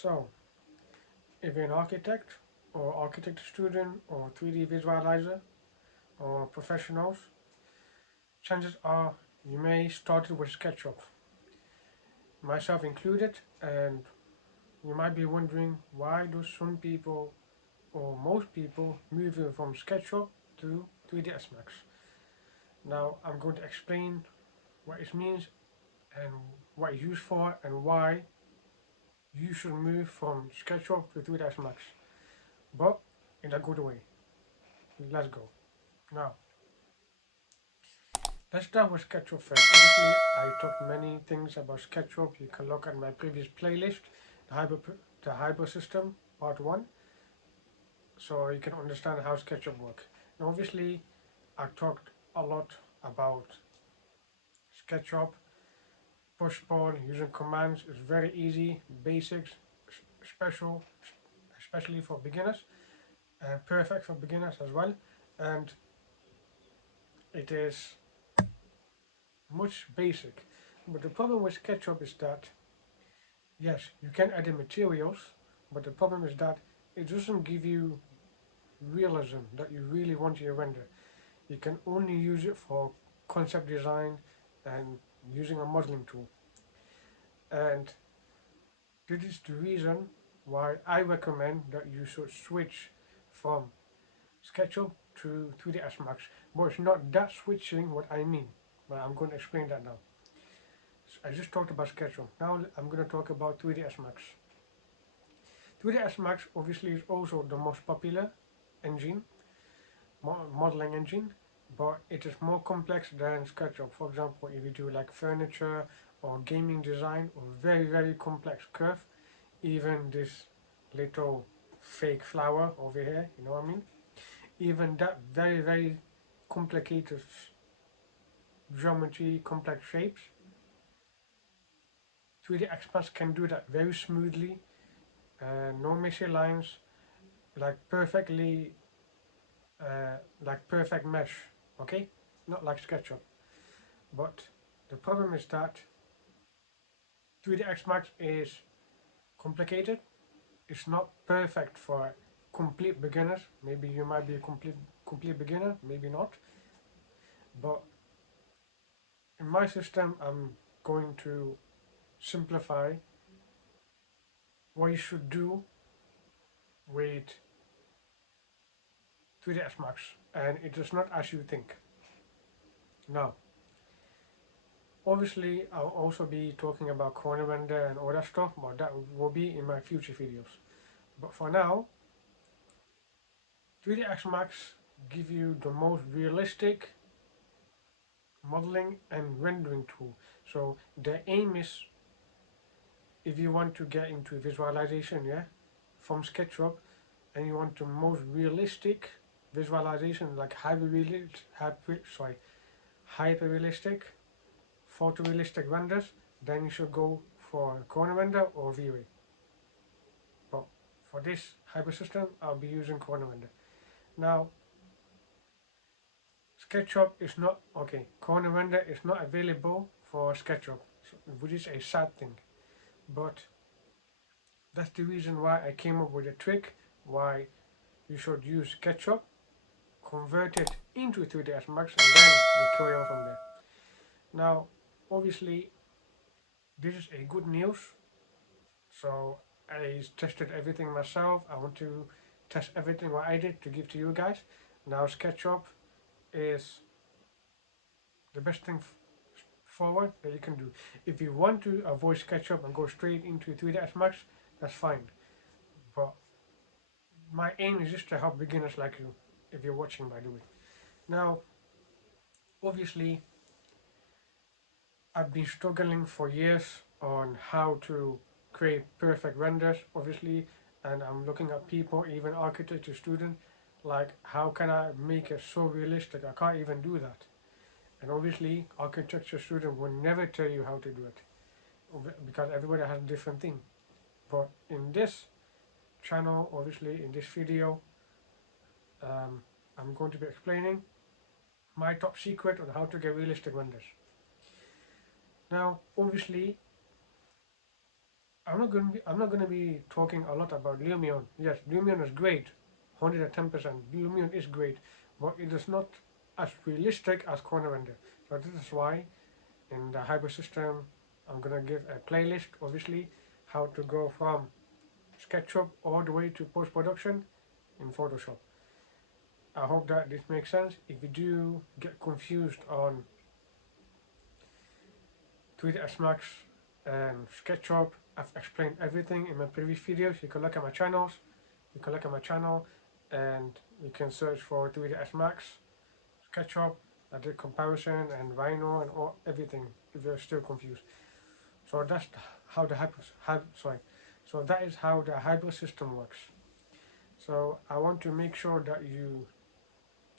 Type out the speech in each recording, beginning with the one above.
So, if you're an architect or architect student or 3D visualizer or professionals, chances are you may start with SketchUp, myself included, and you might be wondering why do some people or most people move from SketchUp to 3ds Max. Now I'm going to explain what it means and what it's used for and why you should move from SketchUp to 3ds Max, but in a good way. Let's go. Now, let's start with SketchUp first. Obviously, I talked many things about SketchUp. You can look at my previous playlist, the Hyper System Part 1, so you can understand how SketchUp works. Now, obviously, I talked a lot about SketchUp, push pull, using commands. It's very easy, basics, special, especially for beginners, and perfect for beginners as well. And it is much basic. But the problem with SketchUp is that yes, you can add the materials, but the problem is that it doesn't give you realism that you really want in your render. You can only use it for concept design and using a modeling tool. And this is the reason why I recommend that you should switch from SketchUp to 3ds Max. But it's not that switching what I mean, but I'm going to explain that now. So I just talked about SketchUp. Now I'm going to talk about 3ds Max. 3ds Max obviously is also the most popular engine, modeling engine, but it is more complex than SketchUp. For example, if you do like furniture or gaming design or very complex curve, even this little fake flower over here, you know what I mean? Even that very complicated geometry, complex shapes, 3D Express can do that very smoothly, no messy lines, like perfectly like perfect mesh, okay? Not like SketchUp. But the problem is that 3ds Max is complicated. It's not perfect for complete beginners. Maybe you might be a complete beginner, maybe not. But in my system, I'm going to simplify what you should do with 3ds Max, and it is not as you think. Now, obviously, I'll also be talking about corner render and all that stuff, but that will be in my future videos. But for now, 3ds Max give you the most realistic modeling and rendering tool. So the aim is, if you want to get into visualization, yeah, from SketchUp, and you want the most realistic visualization, like hyper realistic, photorealistic renders, then you should go for corner render or V-Ray. But for this hyper system, I'll be using corner render. Now, SketchUp is not, okay, corner render is not available for SketchUp, which is a sad thing. But that's the reason why I came up with a trick why you should use SketchUp, convert it into 3ds Max, and then we carry on from there. Now, obviously, this is a good news. So I tested everything myself. I want to test everything what I did to give to you guys. Now SketchUp is the best thing forward that you can do. If you want to avoid SketchUp and go straight into 3ds Max, that's fine. But my aim is just to help beginners like you, if you're watching by the way. Now, obviously, I've been struggling for years on how to create perfect renders, obviously, and I'm looking at people, even architecture students, like how can I make it so realistic? I can't even do that. And obviously, architecture students will never tell you how to do it because everybody has a different thing. But in this channel, obviously, in this video, I'm going to be explaining my top secret on how to get realistic renders. Now, obviously, I'm not gonna be talking a lot about Lumion. Yes, Lumion is great, 110%. Lumion is great, but it is not as realistic as corner render. So this is why in the hybrid system I'm gonna give a playlist, obviously, how to go from SketchUp all the way to post-production in Photoshop. I hope that this makes sense. If you do get confused on 3ds Max and SketchUp, I've explained everything in my previous videos. You can look at my channels. You can look at my channel and you can search for 3ds Max, SketchUp. I did comparison and Rhino and everything if you're still confused. So that's how the So that is how the hybrid system works. So I want to make sure that you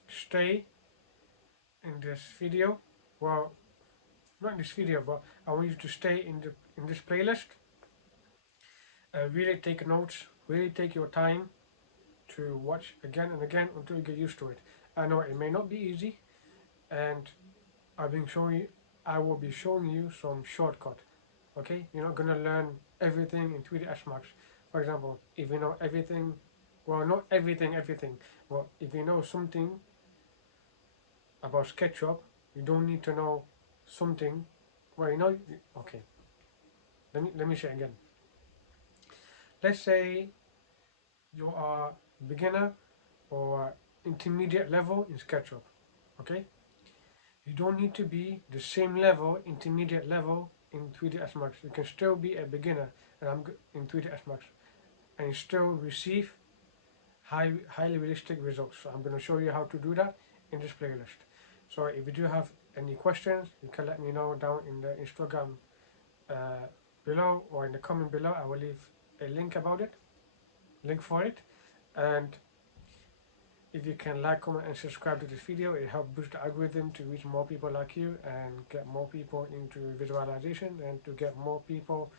stay in this video. Well, not in this video, but I want you to stay in this playlist. Really take notes. Really take your time to watch again and again until you get used to it. I know it may not be easy, and I've been showing you, I will be showing you some shortcut. Okay, you're not gonna learn everything in 3ds Max. For example, if you know everything, well, not everything, but if you know something about SketchUp, you don't need to know something. Well, you know, okay. Let me say again. Let's say you are beginner or intermediate level in SketchUp. Okay, you don't need to be the same level, intermediate level in 3ds Max. You can still be a beginner, and I'm in 3ds Max, and still receive highly realistic results. So I'm going to show you how to do that in this playlist. So if you do have any questions, you can let me know down in the Instagram uh, below or in the comment below. I will leave a link for it. And if you can like, comment and subscribe to this video, it helps boost the algorithm to reach more people like you and get more people into visualization and to get more people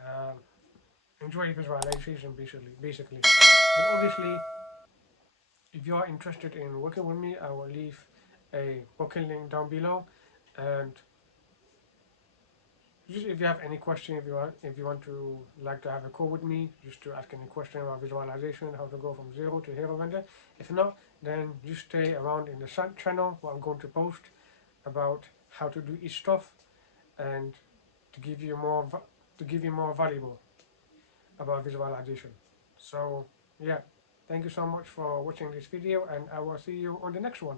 uh, enjoy visualization basically. But obviously, if you are interested in working with me, I will leave a booking link down below. And just if you have any question, if you want to like to have a call with me, just to ask any question about visualization, how to go from zero to hero render. If not, then just stay around in the channel where I'm going to post about how to do each stuff and to give you more valuable about visualization. So yeah, thank you so much for watching this video, and I will see you on the next one.